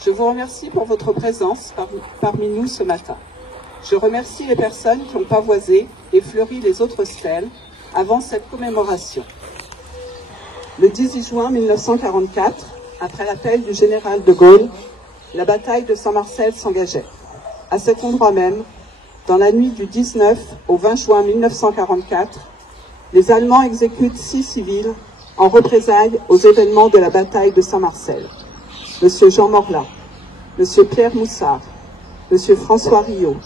Je vous remercie pour votre présence parmi nous ce matin. Je remercie les personnes qui ont pavoisé et fleuri les autres stèles avant cette commémoration. Le 18 juin 1944, après l'appel du général de Gaulle, la bataille de Saint-Marcel s'engageait. À cet endroit même, dans la nuit du 19 au 20 juin 1944, les Allemands exécutent 6 civils en représailles aux événements de la bataille de Saint-Marcel. Monsieur Jean Morla, Monsieur Pierre Moussard, Monsieur François Riot,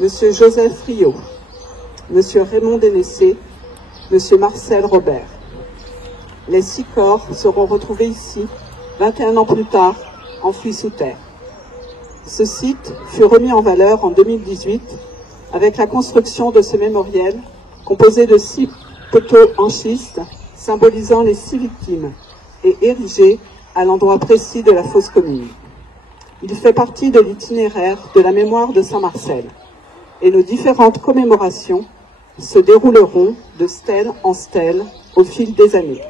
Monsieur Joseph Riot, Monsieur Raymond Dénessé, Monsieur Marcel Robert. Les 6 corps seront retrouvés ici, 21 ans plus tard, enfouis sous terre. Ce site fut remis en valeur en 2018 avec la construction de ce mémorial composé de 6 poteaux en schiste symbolisant les 6 victimes et érigé à l'endroit précis de la fosse commune. Il fait partie de l'itinéraire de la mémoire de Saint-Marcel et nos différentes commémorations se dérouleront de stèle en stèle au fil des années.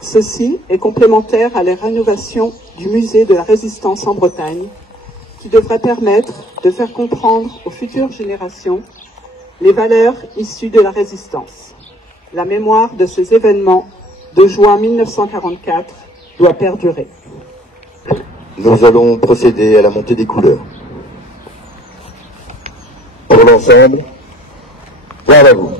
Ceci est complémentaire à la rénovation du musée de la Résistance en Bretagne qui devrait permettre de faire comprendre aux futures générations les valeurs issues de la Résistance. La mémoire de ces événements de juin 1944 doit perdurer. Nous allons procéder à la montée des couleurs. Pour l'ensemble, vers vous.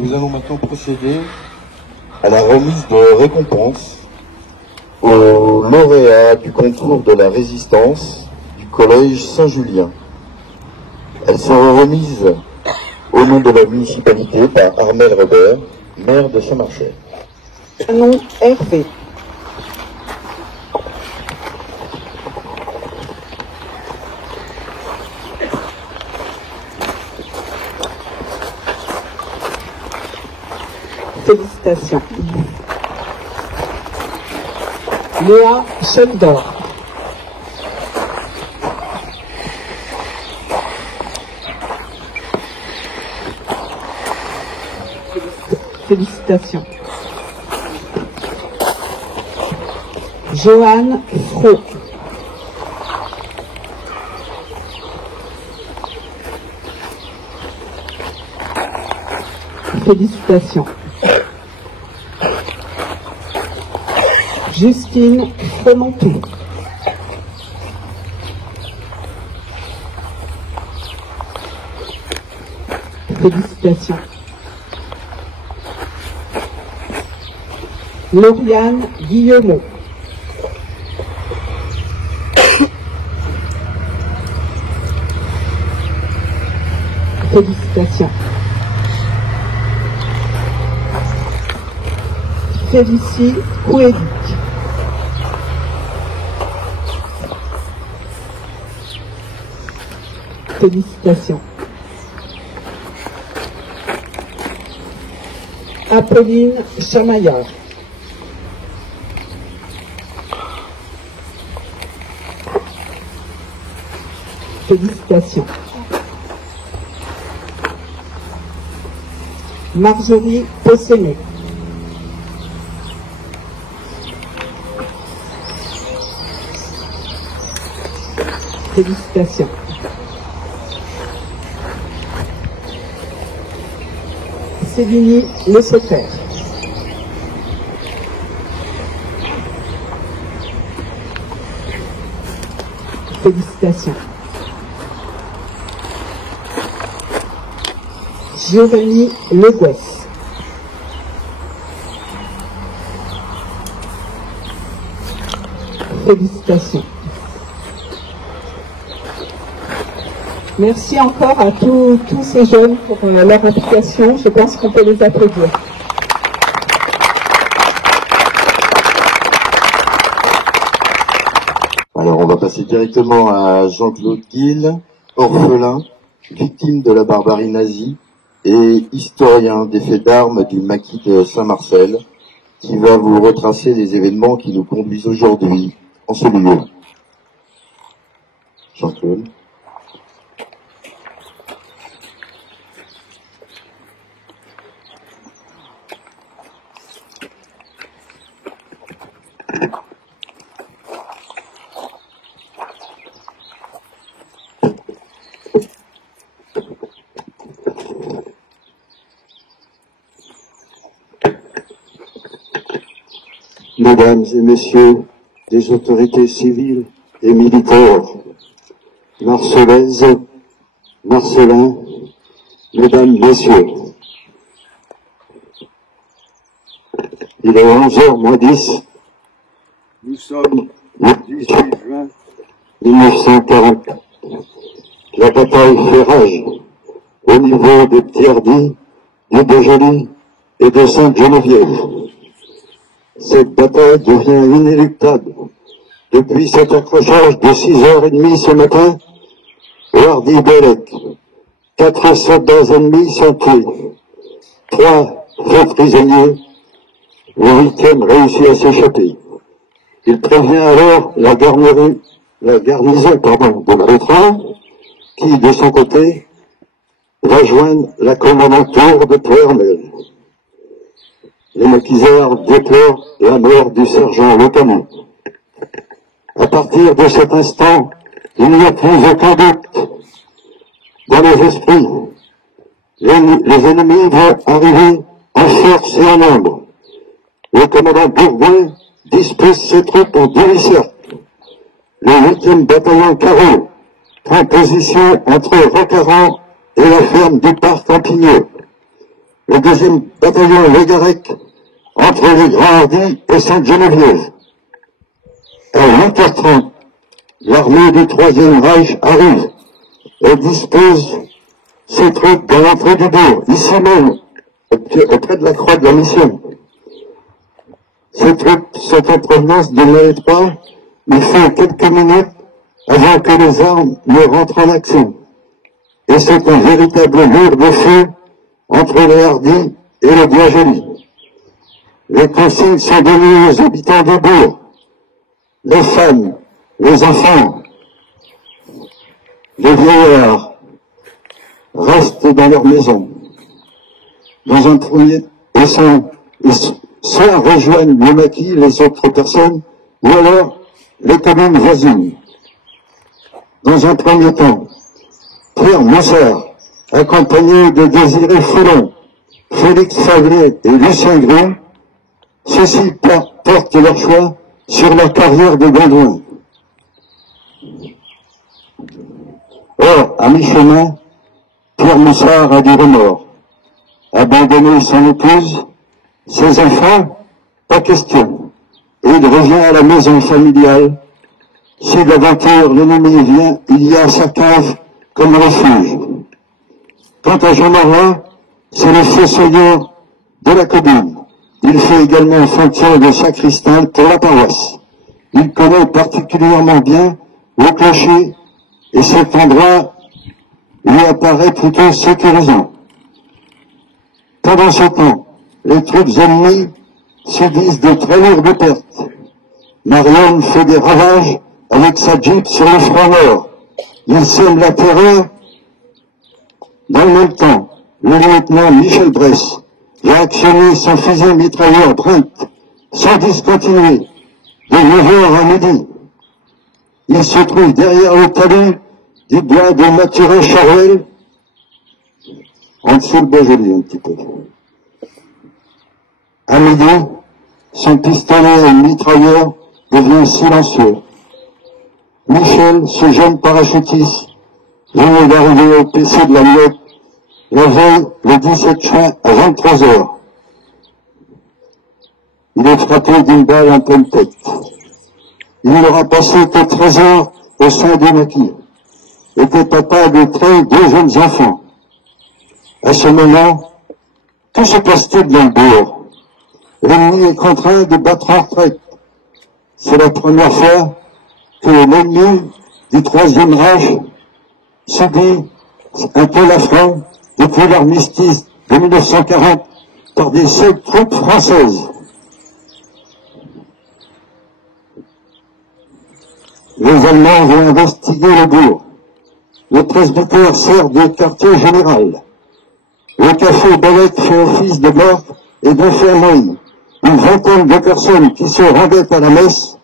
Nous allons maintenant procéder à la remise de récompenses aux lauréats du concours de la résistance du collège Saint-Julien. Elles seront remises au nom de la municipalité par Armel Robert, maire de Saint-Marcel. Nom Hervé. Félicitations. Léa Chendor. Félicitations. Joanne Fro. Félicitations. Justine Fromentou. Félicitations. Lauriane Guillemot. Félicitations. Félicie Kouédic. Félicitations. Apolline Chamaillard. Félicitations. Marjorie Posséné. Félicitations. Céline Le Sauter. Félicitations. Giovanni Le Gouès. Félicitations. Merci encore à tous ces jeunes pour leur implication. Je pense qu'on peut les applaudir. Alors on va passer directement à Jean-Claude Guil, orphelin, victime de la barbarie nazie et historien des faits d'armes du maquis de Saint-Marcel, qui va vous retracer les événements qui nous conduisent aujourd'hui en ce lieu. Jean-Claude. Mesdames et messieurs des autorités civiles et militaires, Marcelaises, Marcellins, mesdames, messieurs, il est 11h moins 10, nous sommes le 18 juin 1944. La bataille fait rage au niveau de Pierdy, du Beaujolais et de Sainte-Geneviève. Cette bataille devient inéluctable. Depuis cet accrochage de 6h30 ce matin, au Hardy-Bellec, 4 soldats ennemis sont tués, 3 faits prisonniers, le 8e réussit à s'échapper. Il prévient alors la garnison de Malétran, qui, de son côté, va joindre la commandanture de Ploermel. Les maquisards déplorent la mort du sergent Lecamus. À partir de cet instant, il n'y a plus aucun doute dans les esprits. Les ennemis vont arriver en force et en nombre. Le commandant Bourgoin dispose ses troupes en demi-cercle. Le 8e bataillon Carreau prend position entre Rocaran et la ferme du parc en Pigneux. Le 2e bataillon Légarec entre les Grands Hardis et Sainte-Geneviève. À 8h30, l'armée du 3e Reich arrive et dispose ses troupes dans l'entrée du bourg, ici même, auprès de la croix de la mission. Ces troupes sont en provenance de Malétran. Il faut quelques minutes avant que les armes ne rentrent en action. Et c'est un véritable mur de feu entre les Hardis et les Beaujolais. Les consignes sont données aux habitants du bourg. Les femmes, les enfants, les vieillards restent dans leur maison. Dans un premier temps, soit rejoignent le maquis les autres personnes, ou alors les communes voisines. Dans un premier temps, Pierre Mossard, accompagné de Désiré Foulon, Félix Favlet et Lucien Gros, ceux-ci portent leur choix sur la carrière de Gondouin. Or, à mi-chemin, Pierre Moussard a du remords. Abandonner son épouse, ses enfants, pas question. Et il revient à la maison familiale. Si d'aventure l'ennemi vient, il y a sa cave comme refuge. Quant à Jean Marin, c'est le fossoyeur de la commune. Il fait également fonction de sacristain pour la paroisse. Il connaît particulièrement bien le clocher et cet endroit lui apparaît plutôt sécurisant. Pendant ce temps, les troupes ennemies subissent de très lourdes pertes. Marianne fait des ravages avec sa jeep sur le front nord. Il sème la terreur. Dans le même temps, le lieutenant Michel Bresse va actionner son fusil mitrailleur Brent sans discontinuer de 9h à midi. Il se trouve derrière le talus du bois de Mathurin-Charouel, en dessous le Beaujolais un petit peu. À midi, son pistolet mitrailleur devient silencieux. Michel, ce jeune parachutiste, venait d'arriver au PC de la Muette la veille, le 17 juin, à 23h. Il est frappé d'une balle en pleine tête. Il n'aura passé que 13 heures au sein du maquis. Était papa de 2 jeunes enfants. À ce moment, que se passe-t-il dans le bourg? L'ennemi est contraint de battre en retraite. C'est la première fois que l'ennemi du 3e Reich subit un tel affront depuis l'armistice de 1940 par des seules troupes françaises. Les Allemands vont investiguer le bourg. Le presbytère sert de quartier général. Le café Belette fait office de mort et d'infirmerie. Une vingtaine de personnes qui se rendaient à la messe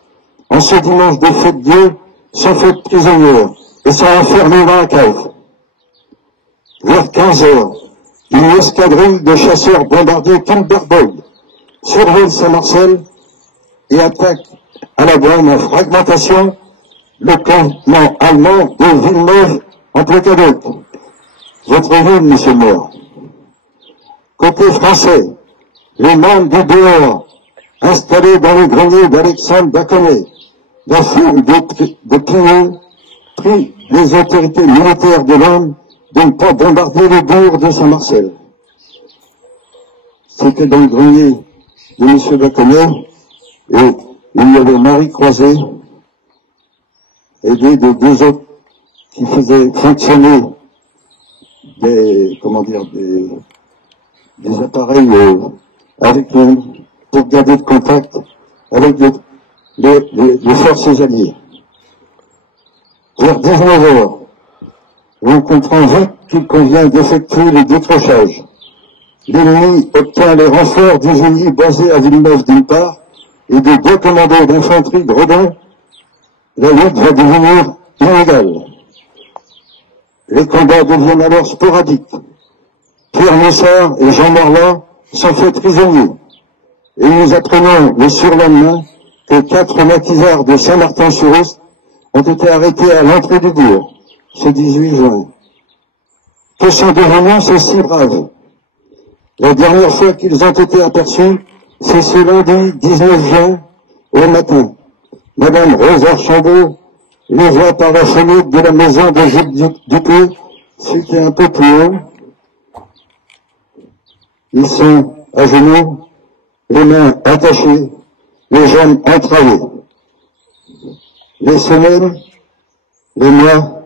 en ce dimanche de fête Dieu sont faites prisonnières et sont enfermées dans la cave. Vers 15 heures, une escadrille de chasseurs bombardiers Kimberboy survole Saint-Marcel et attaque à la bonne fragmentation le campement allemand de Villeneuve en Plécadoc. Votre ville, monsieur le maire. Côté français, les membres du dehors, installés dans le grenier d'Alexandre Baconnet, la foule de Pignon, prient les autorités militaires de l'Homme de ne pas bombarder le bourg de Saint-Marcel. C'était dans le grenier de M. Baconnet, et il y avait Marie Croiset, aidé de deux autres qui faisaient fonctionner des appareils avec l'ombre pour garder le contact avec les forces alliées. Vers 19h, on comprend vite qu'il convient d'effectuer le décrochage. L'ennemi obtient les renforts du génie basé à Villeneuve d'une part et des deux commandos d'infanterie de Redon. La lutte va devenir illégale. Les combats deviennent alors sporadiques. Pierre Messard et Jean Morland sont faits prisonniers. Et nous apprenons le surlendemain que 4 maquisards de Saint-Martin-sur-Oust ont été arrêtés à l'entrée du bourg, ce 18 juin. Que sont devenus ces 6 braves? La dernière fois qu'ils ont été aperçus, c'est ce lundi 19 juin au matin. Madame Rose Archambault les voit par la fenêtre de la maison de Gilles Dupé, c'était un peu plus haut. Ils sont à genoux, les mains attachées, les jambes entraillées. Les semaines, les mois,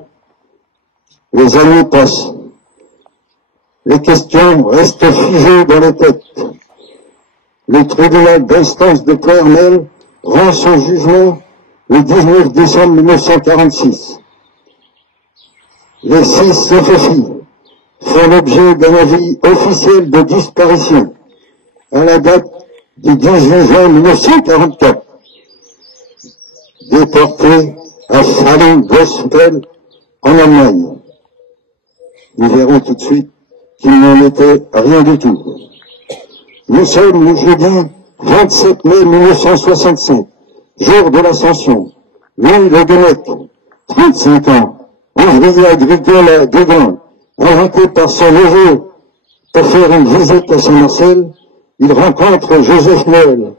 les années passent. Les questions restent figées dans les têtes. Le tribunal d'instance de Clermel rend son jugement le 19 décembre 1946. Les 6 FFI font l'objet d'un avis officiel de disparition à la date du 18 juin 1944. Déportés à Fallen-Gospel en Allemagne. Nous verrons tout de suite qu'il n'en était rien du tout. Nous sommes le jeudi 27 mai 1965, jour de l'Ascension. Louis Le Guenec, 35 ans, ouvrier agricole à Guégan, invité par son neveu pour faire une visite à Saint-Marcel, il rencontre Joseph Noël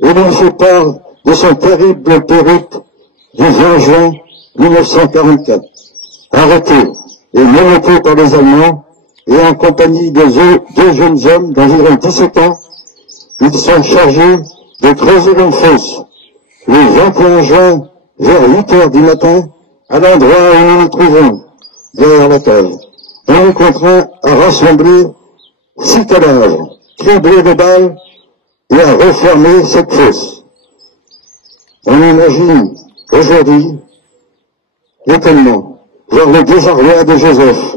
et lui fait part de son terrible périple du 20 juin 1944. Arrêté et menotté par les Allemands et en compagnie de deux jeunes hommes d'environ 17 ans, ils sont chargés de creuser une fosse le 21 juin vers 8 heures du matin à l'endroit où nous nous trouvons, derrière la cave. On nous contraint à rassembler 6 cadavres, criblés de balles et à refermer cette fosse. On imagine aujourd'hui l'étonnement, voir le désarroi de Joseph.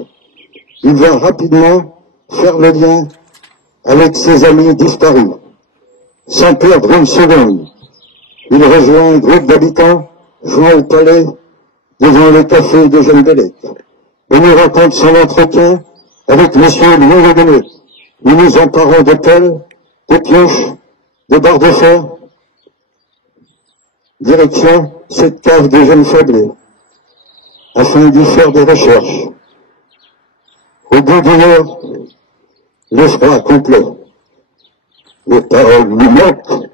Il va rapidement faire le lien avec ses amis disparus. Sans perdre une seconde, il rejoint un groupe d'habitants jouant au palais devant le café de Jeanne Bellec. On nous raconte son entretien avec M. Louis Le Guenec. Nous nous emparons de pelles, de pioches, de barres de fer. Direction cette cave de Jeanne Fablé, afin d'y faire des recherches. Au bout d'une heure, l'effroi complet. Les paroles nous manquent.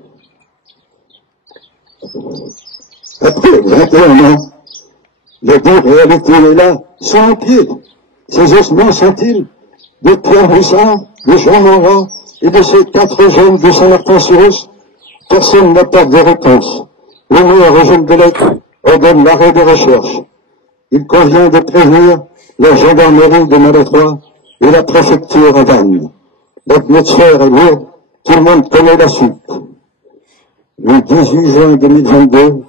Après 21 ans, la dure réalité est là, sont en pied. Ces ossements sont-ils de Pierre Boussard, de Jean Morand et de ces 4 jeunes de Saint-Martin-sur-Oust? Personne n'apporte de réponse. Le maire Eugène Bellec ordonne l'arrêt des recherches. Il convient de prévenir la gendarmerie de Malétroit et la préfecture à Vannes. L'atmosphère est lourde, tout le monde connaît la suite. Le 18 juin 2022,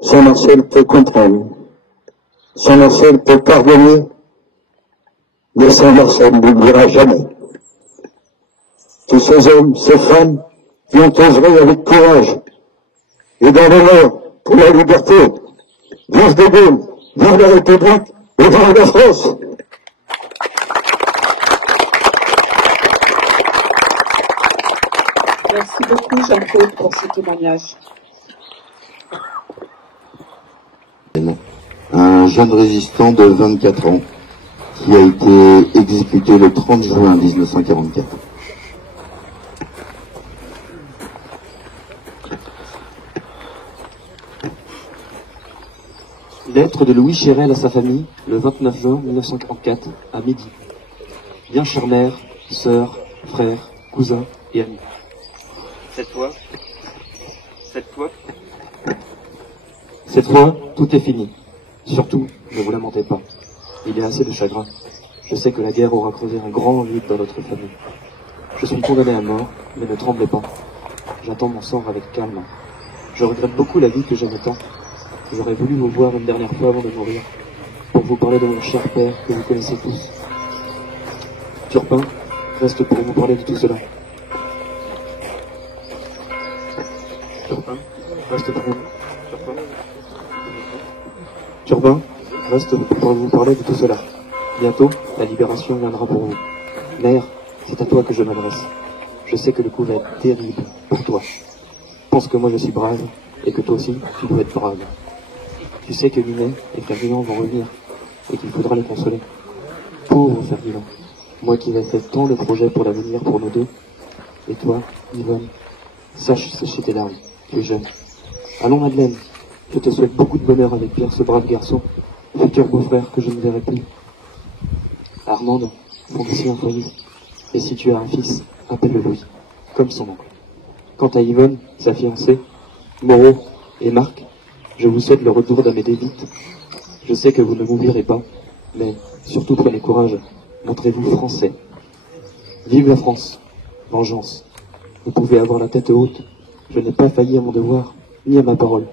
Saint-Marcel peut comprendre. Saint-Marcel peut pardonner. Mais Saint-Marcel n'oubliera jamais. Tous ces hommes, ces femmes qui ont œuvré avec courage et dans l'honneur pour la liberté. Vive de Gaulle, vive la République et vive la France. Merci beaucoup Jean-Claude pour ce témoignage. Un jeune résistant de 24 ans qui a été exécuté le 30 juin 1944. Lettre de Louis Chérel à sa famille, le 29 juin 1944, à midi. Bien chère mère, sœur, frère, cousin et amis. Cette fois, tout est fini. Surtout, ne vous lamentez pas. Il y a assez de chagrin. Je sais que la guerre aura creusé un grand vide dans notre famille. Je suis condamné à mort, mais ne tremblez pas. J'attends mon sort avec calme. Je regrette beaucoup la vie que j'aimais tant. J'aurais voulu vous voir une dernière fois avant de mourir, pour vous parler de mon cher père que vous connaissez tous. Turpin reste pour vous parler de tout cela. Turpin reste pour vous parler de tout cela. Bientôt, la libération viendra pour vous. Mère, c'est à toi que je m'adresse. Je sais que le coup va être terrible pour toi. Pense que moi je suis brave, et que toi aussi, tu dois être brave. Tu sais que Minet et Ferdinand vont revenir, et qu'il faudra les consoler. Pauvre Ferdinand, moi qui ai fait tant de projets pour l'avenir pour nous deux. Et toi, Yvonne, sache sécher tes larmes, tu es jeune. Allons Madeleine, je te souhaite beaucoup de bonheur avec Pierre, ce brave garçon, futur beau-frère que je ne verrai plus. Armande, fonde ici un foyer, et si tu as un fils, appelle-le Louis, comme son oncle. Quant à Yvonne, sa fiancée, Moreau et Marc, je vous souhaite le retour d'Amédée vite. Je sais que vous ne m'oublierez pas, mais surtout prenez courage, montrez-vous français. Vive la France, vengeance. Vous pouvez avoir la tête haute, je n'ai pas failli à mon devoir, ni à ma parole.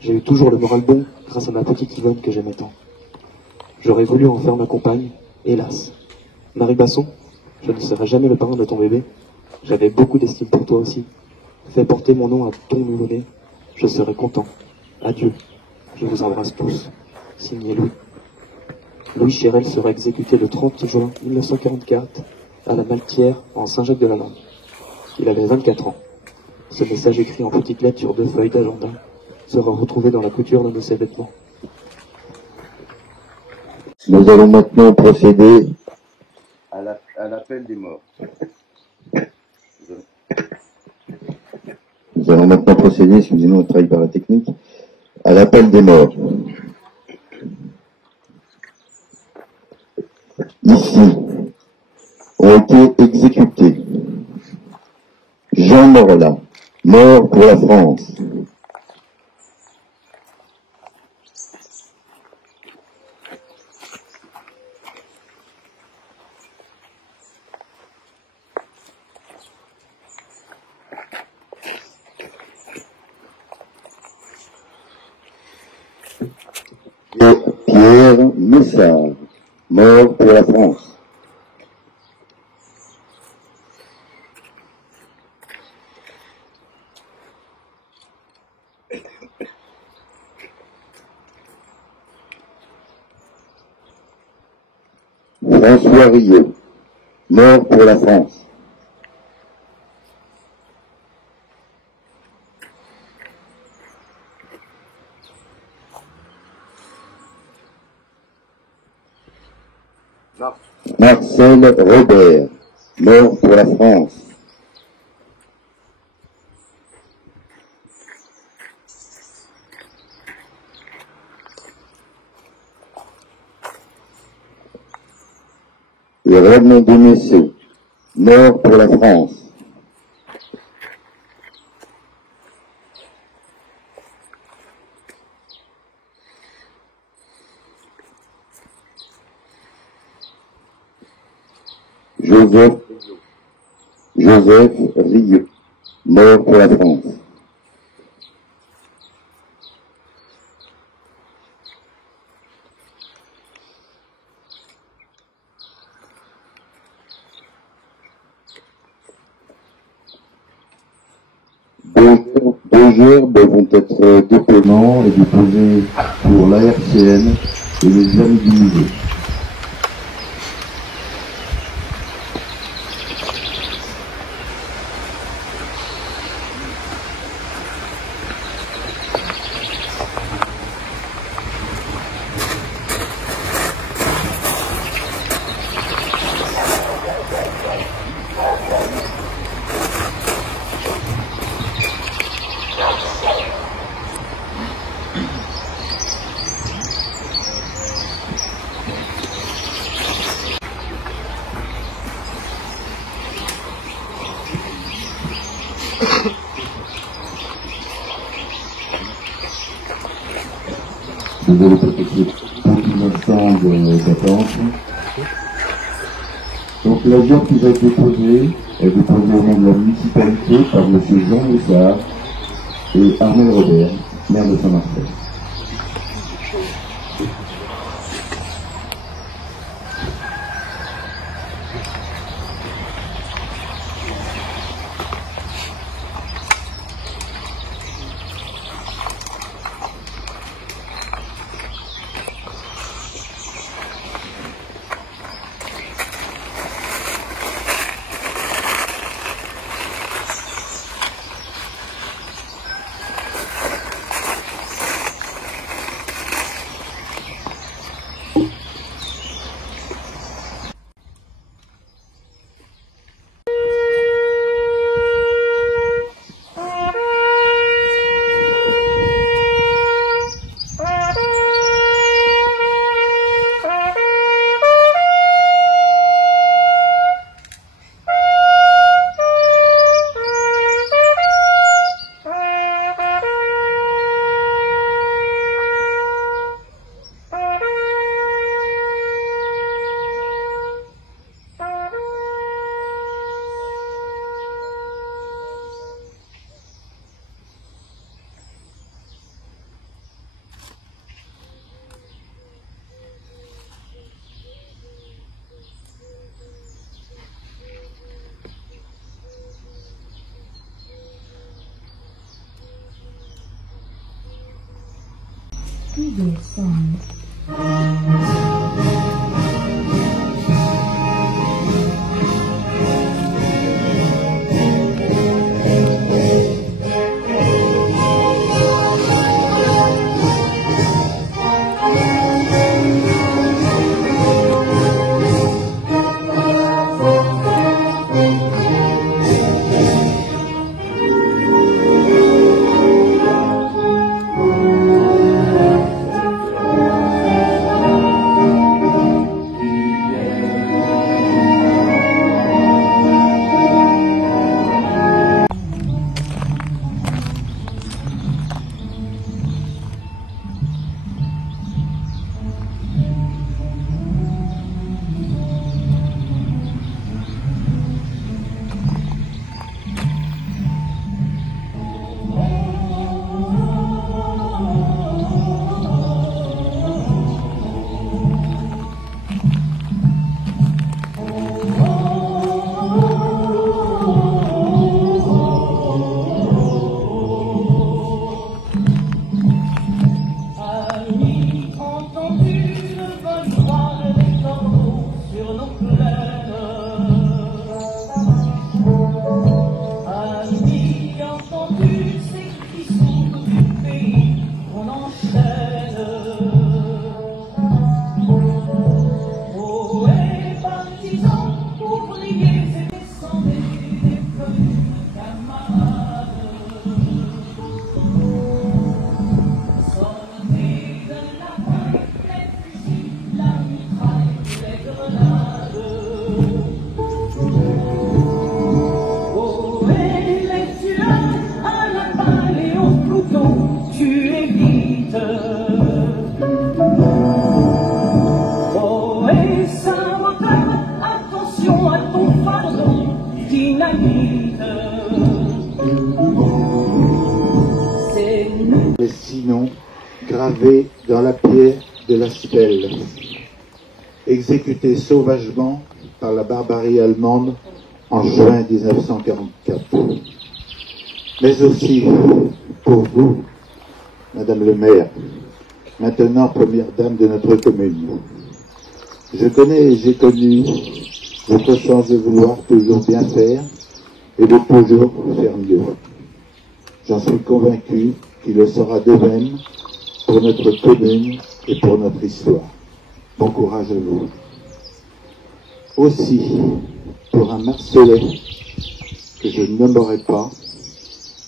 J'ai eu toujours le moral bon grâce à ma petite Yvonne que j'aimais tant. J'aurais voulu en faire ma compagne, hélas. Marie Basson, je ne serai jamais le parrain de ton bébé. J'avais beaucoup d'estime pour toi aussi. Fais porter mon nom à ton nouveau-né, je serai content. Adieu, je vous embrasse tous. Signé Louis. Louis Chérel sera exécuté le 30 juin 1944 à la Maletière en Saint-Jacques-de-la-Lande. Il avait 24 ans. Ce message écrit en petites lettres sur 2 feuilles d'agenda sera retrouvé dans la couture d'un de ses vêtements. Nous allons maintenant procéder à l'appel des morts. Nous allons maintenant procéder, excusez-nous, on travaille par la technique, à l'appel des morts. Ici ont été exécutés Jean Morla, mort pour la France. Pierre Messard, mort pour la France. François Rieu, mort pour la France. Marcel Robert, mort pour la France. Et Raymond Demessé, mort pour la France. Joseph Rieu, mort pour la France. Deux gerbes vont être déploiement et déposés pour l'ARCN et les amis du musée. Désolé pour ce petit instant d'attente. Donc la gerbe qui va être déposée est déposée au nom de la municipalité par M. Jean Moussard et Armel Robert, maire de Saint-Marcel. Previous song. Les 6 noms gravés dans la pierre de la stèle, exécutés sauvagement par la barbarie allemande en juin 1944. mais aussi pour vous, Madame le maire, maintenant première dame de notre commune. Je connais et j'ai connu votre sens de vouloir toujours bien faire et de toujours faire mieux. J'en suis convaincu qu'il le sera de même pour notre commune et pour notre histoire. Bon courage à vous. Aussi, pour un Marcelais que je ne nommerai pas,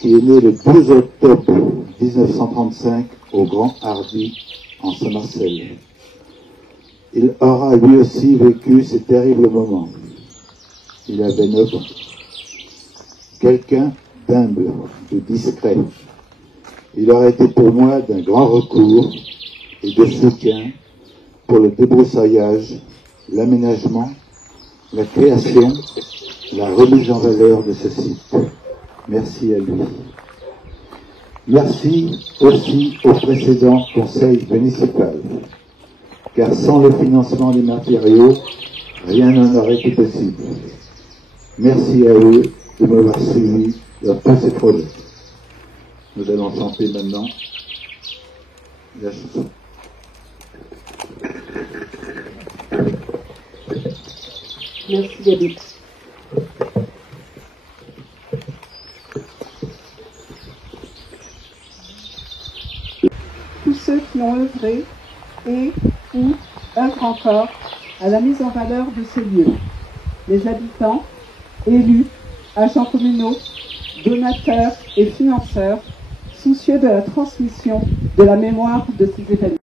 qui est né le 12 octobre 1935 au Grand Hardy en Saint-Marcel. Il aura lui aussi vécu ces terribles moments. Il avait 9 ans. Quelqu'un d'humble, de discret. Il aurait été pour moi d'un grand recours et de soutien pour le débroussaillage, l'aménagement, la création, la remise en valeur de ce site. Merci à lui. Merci aussi au précédent conseil municipal, car sans le financement des matériaux, rien n'en aurait été possible. Merci à eux de m'avoir suivi dans tous ces projets. Nous allons chanter maintenant la chanson. Merci Gabi. Tous ceux qui ont œuvré et ou œuvrent encore à la mise en valeur de ces lieux, les habitants, élus, agents communaux, donateurs et financeurs, soucieux de la transmission de la mémoire de ces événements.